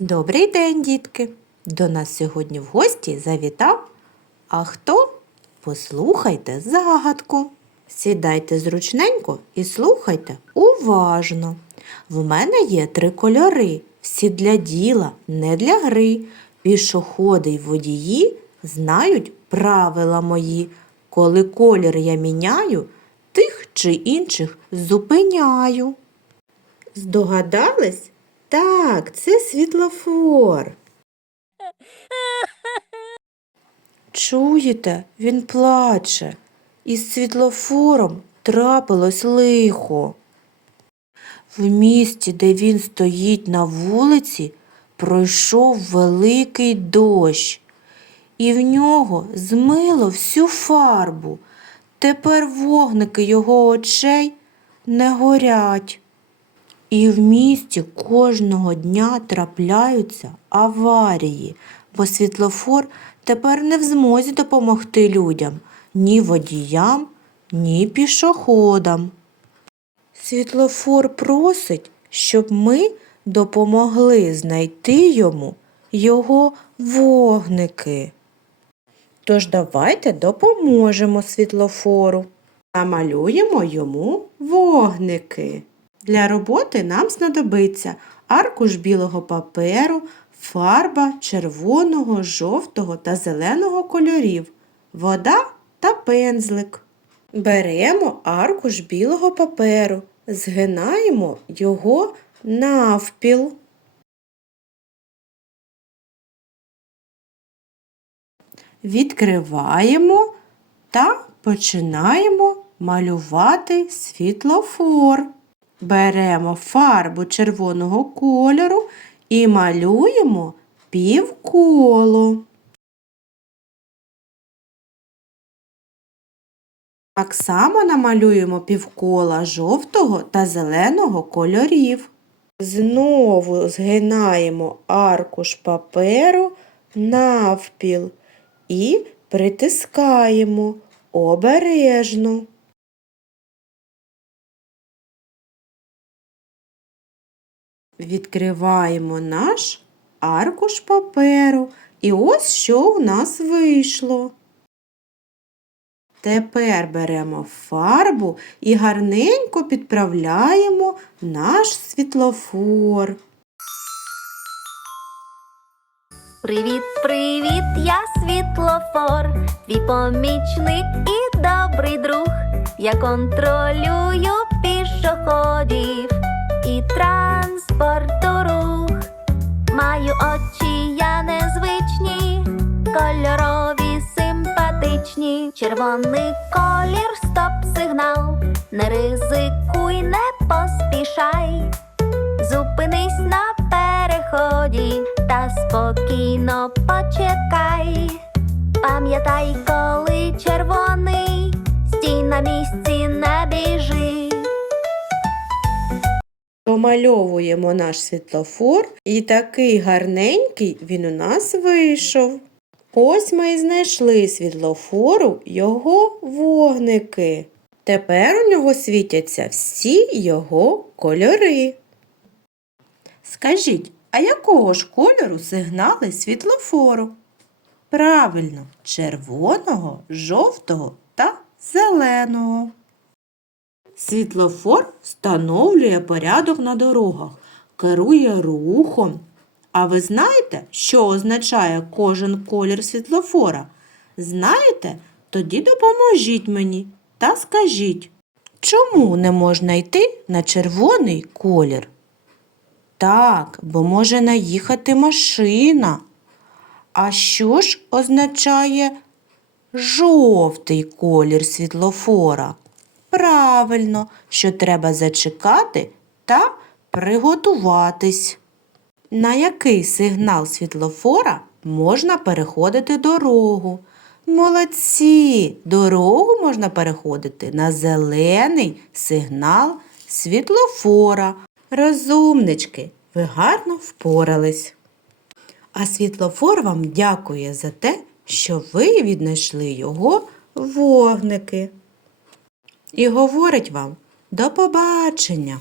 Добрий день, дітки! До нас сьогодні в гості завітав. А хто? Послухайте загадку. Сідайте зручненько і слухайте уважно. В мене є три кольори, всі для діла, не для гри. Пішоходи й водії знають правила мої. Коли колір я міняю, тих чи інших зупиняю. Здогадались? Так, це світлофор. Чуєте, він плаче. Із світлофором трапилось лихо. В місті, де він стоїть на вулиці, пройшов великий дощ, і в нього змило всю фарбу. Тепер вогники його очей не горять. І в місті кожного дня трапляються аварії, бо світлофор тепер не в змозі допомогти людям, ні водіям, ні пішоходам. Світлофор просить, щоб ми допомогли знайти йому його вогники. Тож давайте допоможемо світлофору. Намалюємо йому вогники. Для роботи нам знадобиться аркуш білого паперу, фарба червоного, жовтого та зеленого кольорів, вода та пензлик. Беремо аркуш білого паперу, згинаємо його навпіл. Відкриваємо та починаємо малювати світлофор. Беремо фарбу червоного кольору і малюємо півколо. Так само намалюємо півкола жовтого та зеленого кольорів. Знову згинаємо аркуш паперу навпіл і притискаємо обережно. Відкриваємо наш аркуш паперу. І ось що у нас вийшло. Тепер беремо фарбу і гарненько підправляємо наш світлофор. Привіт, привіт, я світлофор, твій помічник і добрий друг. Я контролюю пішоходів симпатичні. Червоний колір, стоп сигнал. Не ризикуй, не поспішай. Зупинись на переході та спокійно почекай. Пам'ятай, коли червоний, стій на місці, не біжи. Помальовуємо наш світлофор, і такий гарненький він у нас вийшов. Ось ми і знайшли світлофору його вогники. Тепер у нього світяться всі його кольори. Скажіть, а якого ж кольору сигнали світлофору? Правильно, червоного, жовтого та зеленого. Світлофор встановлює порядок на дорогах, керує рухом. А ви знаєте, що означає кожен колір світлофора? Знаєте? Тоді допоможіть мені та скажіть, чому не можна йти на червоний колір? Так, бо може наїхати машина. А що ж означає жовтий колір світлофора? Правильно, що треба зачекати та приготуватись. На який сигнал світлофора можна переходити дорогу? Молодці! Дорогу можна переходити на зелений сигнал світлофора. Розумнички, ви гарно впорались. А світлофор вам дякує за те, що ви віднайшли його вогники. І говорить вам до побачення!